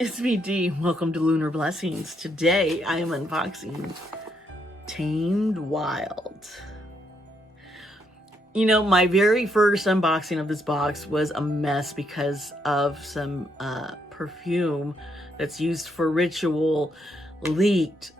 It's me, Dee. Welcome to Lunar Blessings. Today I am unboxing Tamed Wild. You know, my very first unboxing of this box was a mess because of some perfume that's used for ritual leaked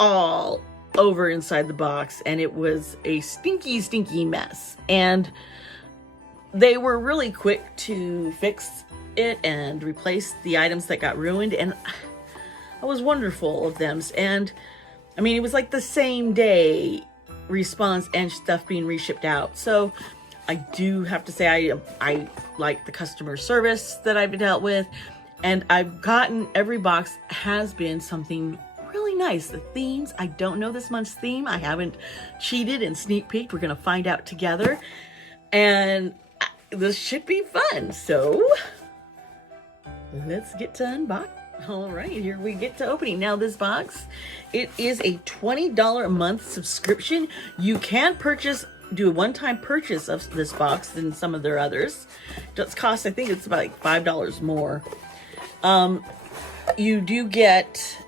all over inside the box, and it was a stinky mess. And they were really quick to fix it and replace the items that got ruined, and I was wonderful of them. And I mean, it was like the same day response and stuff being reshipped out. So I do have to say I like the customer service that I've dealt with, and I've gotten every box has been something really nice. The themes, I don't know this month's theme. I haven't cheated and sneak peeked. We're gonna find out together, and this should be fun. So let's get to unbox. All right, here we get to opening. Now this box, it is a $20 a month subscription. You can do a one-time purchase of this box than some of their others. It does cost, I think it's about like $5 more. You do get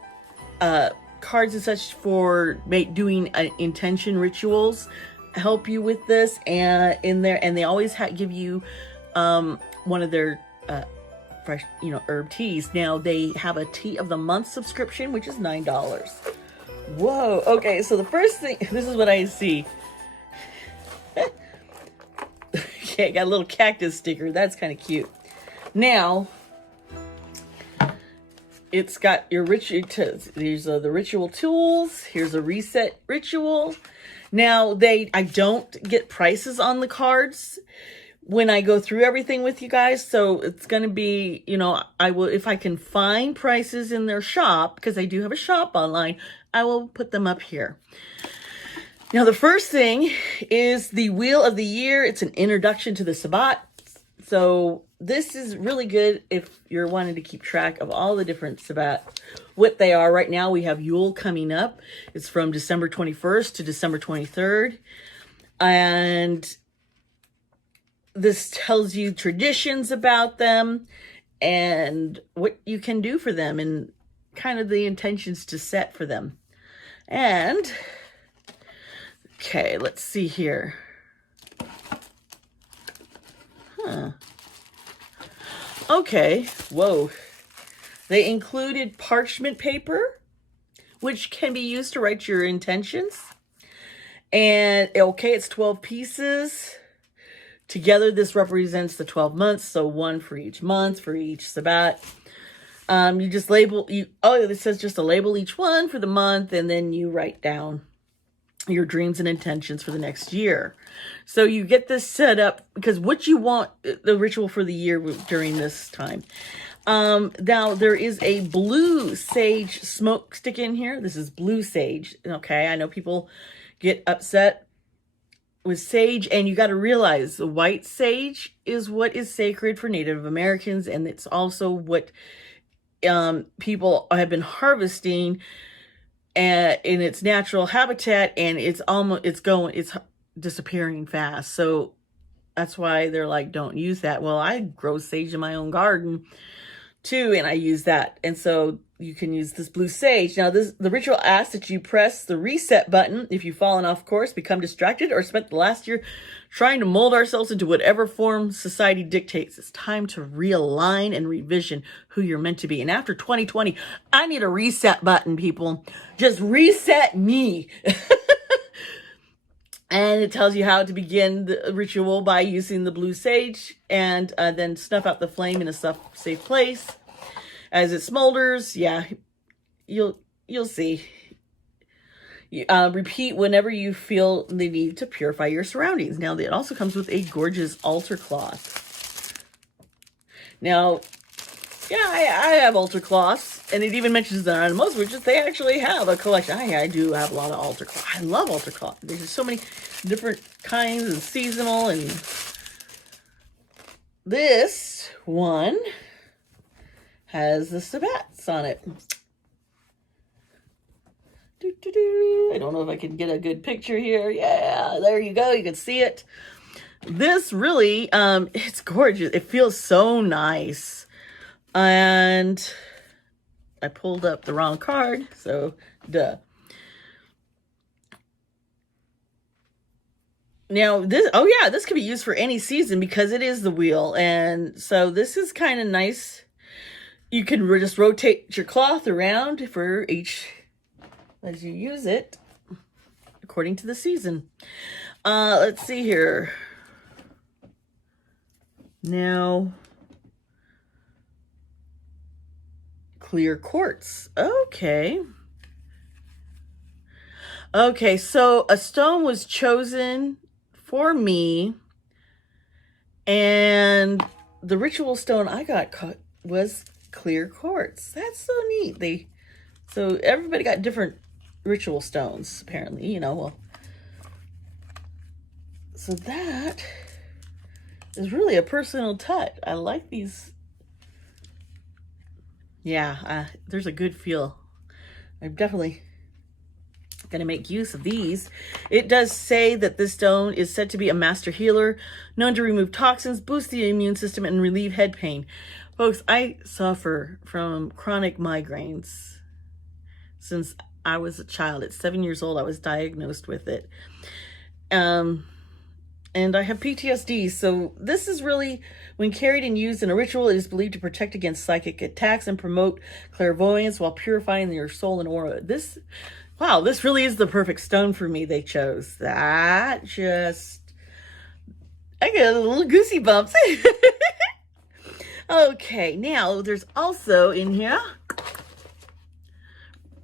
cards and such for doing intention rituals. Help you with this, and in there, and they always give you one of their fresh, herb teas. Now they have a tea of the month subscription, which is $9. Whoa. Okay, so the first thing, this is what I see. Okay, got a little cactus sticker. That's kind of cute. Now it's got your ritual. Here's the ritual tools. Here's a reset ritual. Now I don't get prices on the cards when I go through everything with you guys. So it's going to be, I will, if I can find prices in their shop, because I do have a shop online, I will put them up here. Now, the first thing is the Wheel of the Year. It's an introduction to the Sabbat. So this is really good if you're wanting to keep track of all the different Sabbat, what they are. Right now we have Yule coming up. It's from December 21st to December 23rd. And this tells you traditions about them and what you can do for them and kind of the intentions to set for them. And, okay, let's see here. Okay, whoa. They included parchment paper, which can be used to write your intentions. And, okay, it's 12 pieces. Together, this represents the 12 months, so one for each month, for each Sabbat. You just it says just to label each one for the month, and then you write down your dreams and intentions for the next year. So you get this set up because what you want, the ritual for the year during this time. Now there is a blue sage smoke stick in here. This is blue sage. Okay, I know people get upset with sage, and you got to realize the white sage is what is sacred for Native Americans, and it's also what people have been harvesting in its natural habitat, and it's disappearing fast. So that's why they're like, don't use that. Well, I grow sage in my own garden too, and I use that. And so you can use this blue sage. Now the ritual asks that you press the reset button if you've fallen off course, become distracted, or spent the last year trying to mold ourselves into whatever form society dictates. It's time to realign and revision who you're meant to be. And after 2020, I need a reset button, people. Just reset me. And it tells you how to begin the ritual by using the blue sage, and then snuff out the flame in a safe place. As it smolders, yeah, you'll see. Repeat whenever you feel the need to purify your surroundings. Now, it also comes with a gorgeous altar cloth. Now, yeah, I have altar cloths, and it even mentions that on most witches they actually have a collection. I do have a lot of altar cloth. I love altar cloth. There's just so many different kinds and seasonal, and this one has the Sabbats on it. I don't know if I can get a good picture here. Yeah, there you go. You can see it. This really, it's gorgeous. It feels so nice. And I pulled up the wrong card, so duh. Now this, oh yeah, this could be used for any season because it is the wheel. And so this is kind of nice. You can just rotate your cloth around for each, as you use it, according to the season. Let's see here. Now, clear quartz. Okay. Okay, so a stone was chosen for me, and the ritual stone I got was clear quartz. That's so neat. So everybody got different ritual stones, apparently, you know. Well, so that is really a personal touch. I like these. Yeah, there's a good feel. I'm definitely going to make use of these. It does say that this stone is said to be a master healer, known to remove toxins, boost the immune system, and relieve head pain. Folks, I suffer from chronic migraines since I was a child. At 7 years old, I was diagnosed with it. And I have PTSD, so this is really, when carried and used in a ritual, it is believed to protect against psychic attacks and promote clairvoyance while purifying your soul and aura. Wow, this really is the perfect stone for me they chose. I get a little goosey bumps. Okay, now there's also in here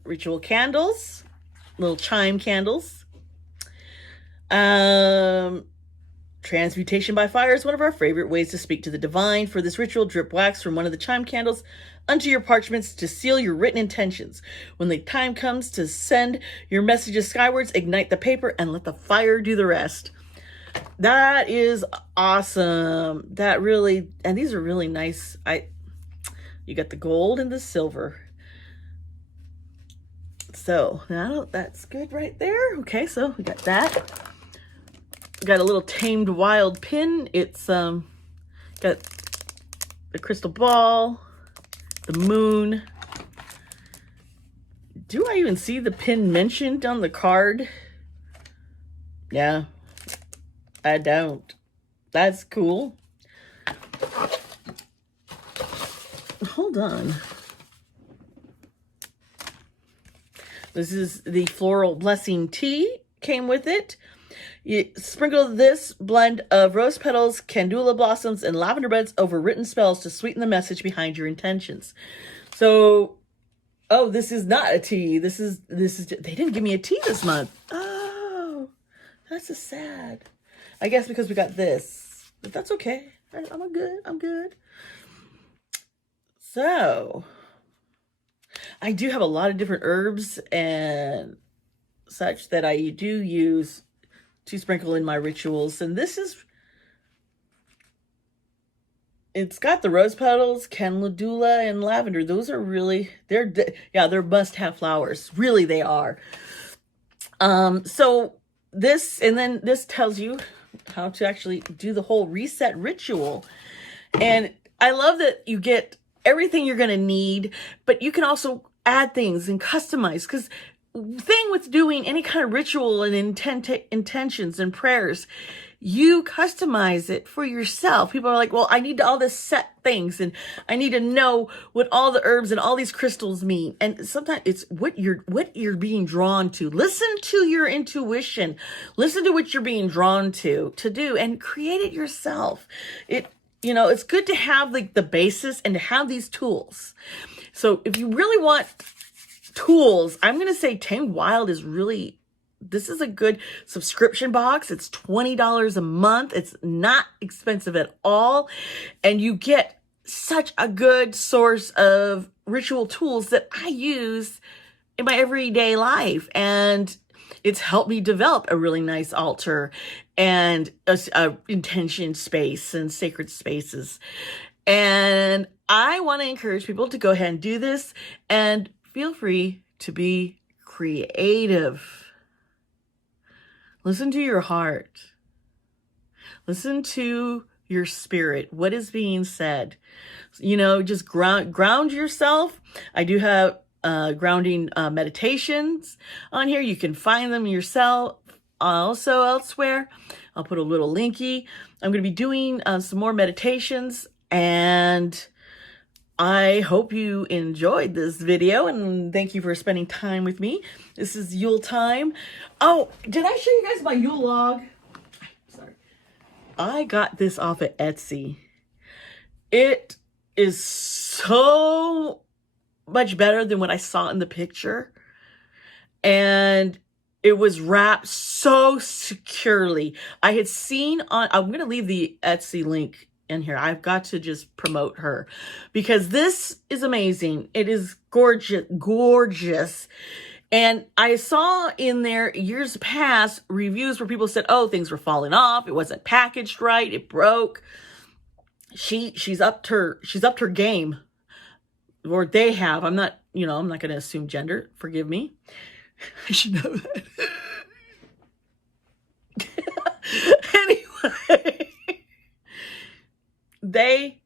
ritual candles, little chime candles. Transmutation by fire is one of our favorite ways to speak to the divine. For this ritual, drip wax from one of the chime candles onto your parchments to seal your written intentions. When the time comes to send your messages skywards, ignite the paper and let the fire do the rest. That is awesome. That really, and these are really nice. You got the gold and the silver. So now that's good right there. Okay, so we got that. Got a little tamed wild pin. It's got the crystal ball, the moon. Do I even see the pin mentioned on the card? Yeah, I don't. That's cool. Hold on. This is the floral blessing tea. Came with it. You sprinkle this blend of rose petals, candula blossoms, and lavender buds over written spells to sweeten the message behind your intentions. So, oh, this is not a tea. This is, they didn't give me a tea this month. Oh, that's so sad. I guess because we got this, but that's okay. I'm good. So, I do have a lot of different herbs and such that I do use to sprinkle in my rituals. And this is, it's got the rose petals, calendula, and lavender. Those are really, they're must-have flowers. Really, they are. So this, and then this tells you how to actually do the whole reset ritual. And I love that you get everything you're going to need, but you can also add things and customize, because thing with doing any kind of ritual and intentions and prayers, you customize it for yourself. People are like, well, I need all this set things, and I need to know what all the herbs and all these crystals mean. And sometimes it's what you're being drawn to. Listen to your intuition. Listen to what you're being drawn to do, and create it yourself. It's good to have like the basis and to have these tools. So if you really want tools, I'm going to say Tamed Wild this is a good subscription box. It's $20 a month. It's not expensive at all. And you get such a good source of ritual tools that I use in my everyday life. And it's helped me develop a really nice altar and a intention space and sacred spaces. And I want to encourage people to go ahead and do this, and feel free to be creative. Listen to your heart. Listen to your spirit. What is being said? You know, just ground yourself. I do have grounding meditations on here. You can find them yourself also elsewhere. I'll put a little linky. I'm going to be doing some more meditations, and I hope you enjoyed this video, and thank you for spending time with me. This is Yule time. Oh, did I show you guys my Yule log? Sorry. I got this off of Etsy. It is so much better than what I saw in the picture. And it was wrapped so securely. I had seen on, I'm going to leave the Etsy link in here. I've got to just promote her because this is amazing. It is gorgeous, gorgeous. And I saw in there years past reviews where people said, oh, things were falling off. It wasn't packaged right. It broke. She's upped her game, or they have. I'm not going to assume gender. Forgive me. I should know that. Anyway,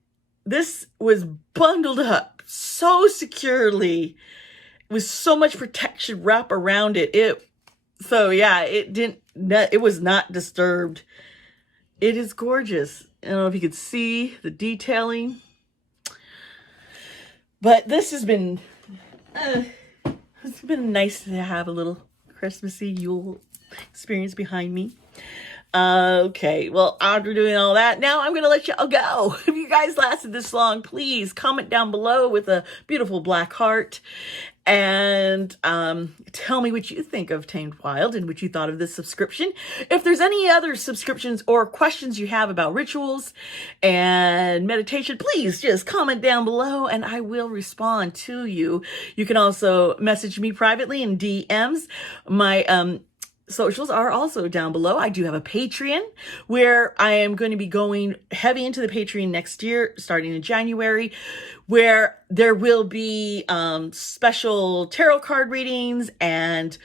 this was bundled up so securely with so much protection wrap around it. It was not disturbed. It is gorgeous. I don't know if you could see the detailing, but this has been it's been nice to have a little Christmassy Yule experience behind me. Okay, well, after doing all that, now I'm gonna let y'all go. If you guys lasted this long, please comment down below with a beautiful black heart, and tell me what you think of Tamed Wild and what you thought of this subscription. If there's any other subscriptions or questions you have about rituals and meditation, please just comment down below and I will respond to you. You can also message me privately in DMs. My socials are also down below. I do have a Patreon where I am going to be going heavy into the Patreon next year, starting in January, where there will be special tarot card readings and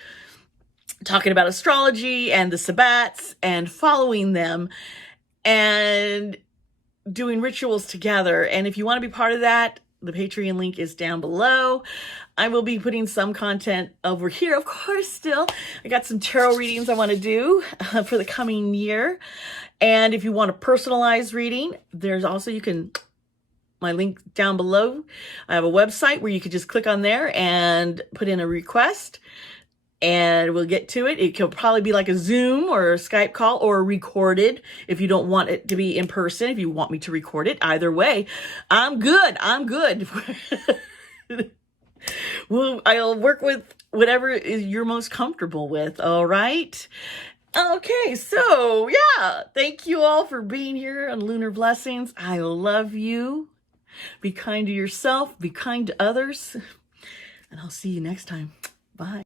talking about astrology and the Sabbats and following them and doing rituals together. And if you want to be part of that, the Patreon link is down below. I will be putting some content over here, of course, still. I got some tarot readings I want to do for the coming year. And if you want a personalized reading, there's also, my link down below. I have a website where you could just click on there and put in a request and we'll get to it. It could probably be like a Zoom or a Skype call or recorded if you don't want it to be in person, if you want me to record it. Either way, I'm good. Well, I'll work with whatever you're most comfortable with, all right? Okay, so yeah, thank you all for being here on Lunar Blessings. I love you. Be kind to yourself, be kind to others, and I'll see you next time. Bye.